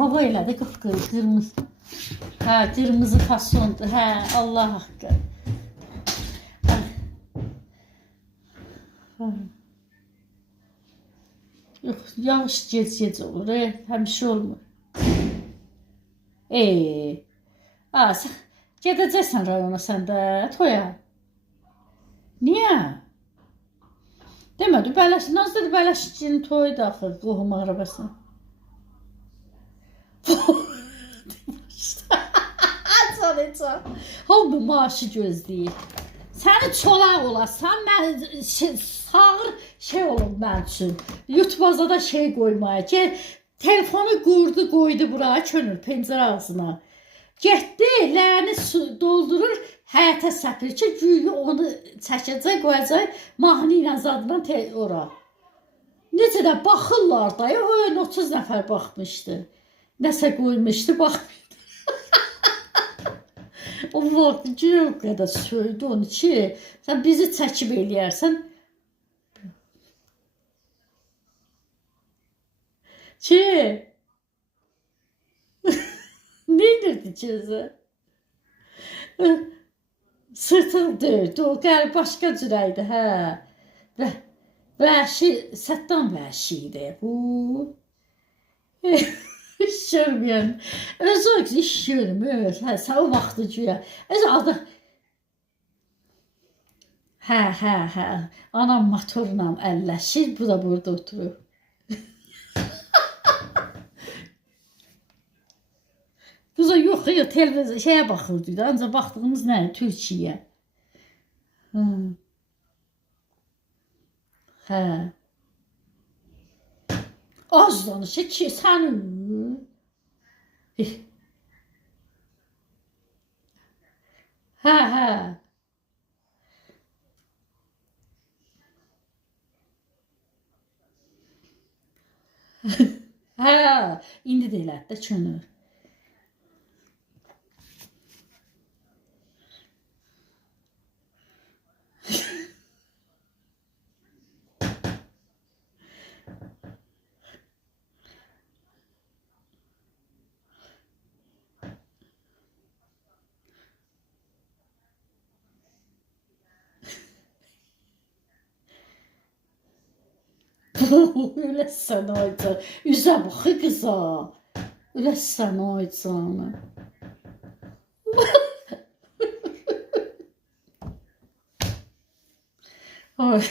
baba elədi qırmızı. Hə, qırmızı fasondur. Hə, Allah haqqı. Yox, yağış gec olur. Həmişə olmur. Sən gedəcəksən rayona sən də toya. Niyə? Demədi, Nazlıdır Bələşçinin toyudur axı, qohum arabası. Hamı maaşı gözləyir. Səni çolaq olasan, mən sağır olub mən üçün. Yutmazada qoymaya. Telefonu qurdu, qoydu buraya, könül, pencərə ağzına. Getdi, ləni su doldurur, həyətə səpir ki, güyü onu çəkəcək, qoyacaq, mahnı ilə zadla ora. Necə də baxırlar da, 30 nəfər baxmışdı. Nəsə qoymuşdu, baxmışdı. O vaxt o qədər söydü onu ki, sən bizi çəkib eləyərsən. Ki, neydirdi ki özü? Sırtını döydü, o qərib başqa cürəydi, hə. Vəhşi, səttan vəhşi idi bu. İş görməyən, özü iş görmür, sən o vaxtı güya. Özü adı, hə, anam motorla əlləşir, bu da burada oturur. Qıza yox, televizyon baxırdı da, ancaq baxdığımız nə? Türkiyə. Hə. Az danışır ki, sən hə. Hə, indi də elədi də könül. Öləsən aycan. Üzə baxı qıza. Öləsən aycanı. Ay.